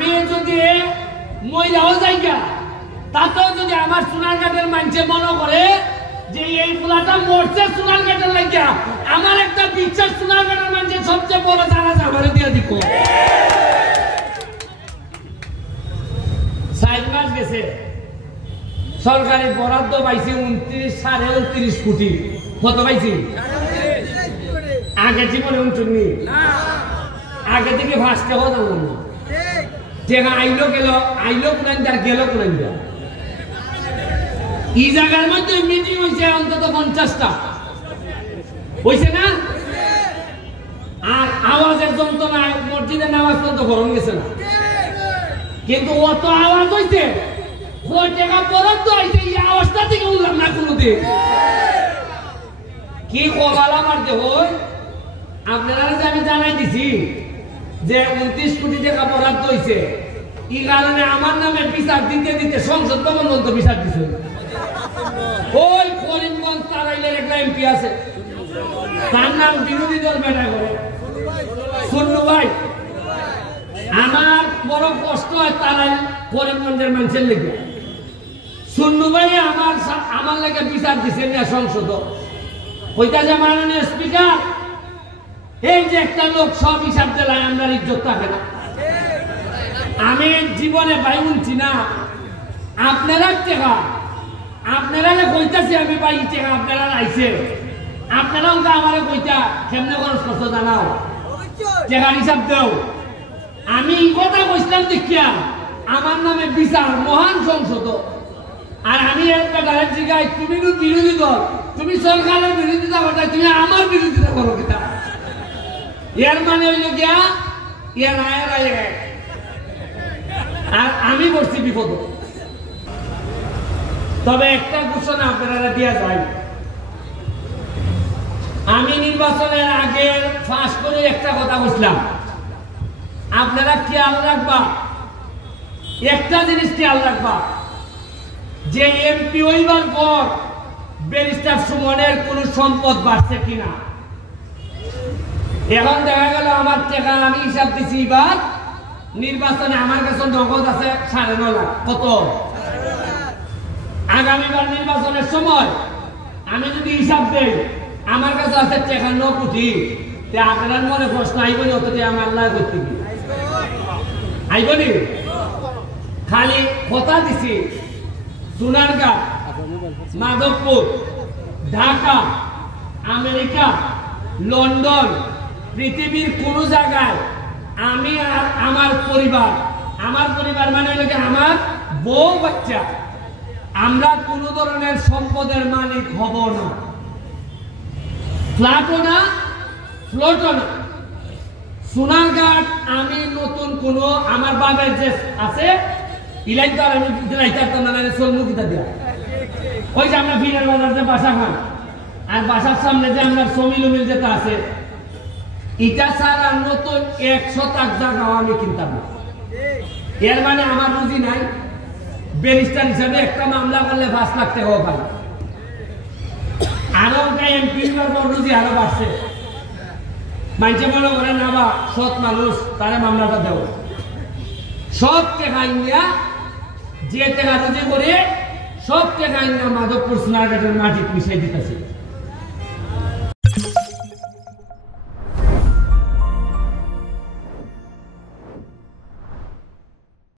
আমি যদি মহিলাও জায়গা তাতেও যদি আমার সোনারঘাটের মানুষে মনে করে যে এই ফুলাটা মরছে সোনারঘাটের লাগিয়া, আমার একটা বিশ্বাস সোনারঘাটের মানুষের সবচেয়ে বড় জানাজা আমার দিয়ে দিব। 7 মাস গেছে, সরকারি বরাদ্দ পাইছি 29.29 কোটি। কত পাইছি? আগে জীবনে 29, আগে থেকে ফার্স্টে কথা বললাম না। টেকা আইলো গেল, আইলো কোন গেল কোন। এই জায়গার মধ্যে মিটিং হয়েছে অন্তত 50টা, হয়েছে না? আর আওয়াজের যন্ত্রণায় মসজিদে নামাজ পর্যন্ত গরম গেছে না, কিন্তু অত আওয়াজ হয়েছে, টাকা বরাদ্দ হয়েছে, এই আওয়াজটা থেকে উঠলাম না কোনোদিন। কি কবাল আমার দেহ, আপনারা যে আমি জানাই দিছি যে 29 কোটি টাকা বরাদ্দ হয়েছে, এই কারণে আমার নামে বিচার দিতে দিতে সংসদ ভবন পর্যন্ত বিচার দিছে। ওই করিমগঞ্জ তারাইলের একটা এমপি আছে, তার নাম বিরোধী দল বেটা করে সুন্নু ভাই। আমার বড় কষ্ট হয় তারাইল করিমগঞ্জের মানুষের লেগে। সুন্নু ভাই আমার লেগে বিচার দিছে না সংসদ। কইতাছে মাননীয় স্পিকার, এই যে একটা লোক সব হিসাব দিলায় আমরা ইজ্জত থাকে না। আমি জীবনে ভাই উঠছি না, আপনারা টেকা আপনারা কইতাছি আমি পাই টেকা আপনারা আইছে, আপনারা আমার কইতা কেমনে খরচ করছো জানাও, টেকার হিসাব দেও। আমি এই কথা কইছিলাম দেখিয়া আমার নামে বিচার মহান সংসদ। আর আমি একটা ডাইরেক্ট জিগাই, তুমি তো বিরোধী দল, তুমি সরকারের বিরোধিতা করতে, তুমি আমার বিরোধিতা করো কিনা? এর মানে হইল গিয়া ইয়ার আয়ের আয়, আর আমি বসছি বিপদ। তবে একটা ঘোষণা আপনারা দিয়া যায়, আমি নির্বাচনের আগে ফাঁস করে একটা কথা বলছিলাম, আপনারা খেয়াল রাখবা, একটা জিনিস খেয়াল রাখবা, যে এমপি হইবার পর ব্যারিস্টার সুমনের কোন সম্পদ বাড়ছে কিনা। এখন দেখা গেল আমার টাকা আমি হিসাব দিচ্ছি, এবার নির্বাচনে আমার কাছে নগদ আছে 9.5 লাখ। কত? আগামীবার নির্বাচনের সময় আমি যদি হিসাব দেই আমার কাছে আছে টাকা 9 কোটি, আপনার মনে প্রশ্ন আইবনি অত আমার আল্লাহ করতে কি আইবনি? খালি কথা দিছি, সোনারগাঁ, মাধবপুর, ঢাকা, আমেরিকা, লন্ডন, পৃথিবীর কোন জায়গায় আমি আর আমার পরিবার মানে হলো আমার বউ বাচ্চা, আমরা কোন ধরনের সম্পদের মালিক হব না, ফ্ল্যাটও না, ফ্লোটও না। সোনারঘাট আমি নতুন কোন আমার বাবার যে আছে ইলাই তো আমি চলমুখিতা দিয়া, ওই যে আমরা ফিরের বাজার যে বাসা খান, আর বাসার সামনে যে আমরা সমিল উমিল যেটা আছে, এটা ছাড়া নতুন 100 জায়গাও আমি কিনতাম না। এর মানে আমার রুজি নাই। ব্যারিস্টার হিসাবে একটা মামলা করলে 5 লাখ টাকাও পাই। আরো এমপি রুজি আরো বাড়ছে। মানুষে মনে করে না বা সৎ মানুষ, তারা মামলাটা দেব। সব টাকা ইন্ডিয়া যে টাকা রুজি করে সব টাকা ইন্ডিয়া মাধবপুর সোনারঘাটের মাটি মিশাই দিতেছে।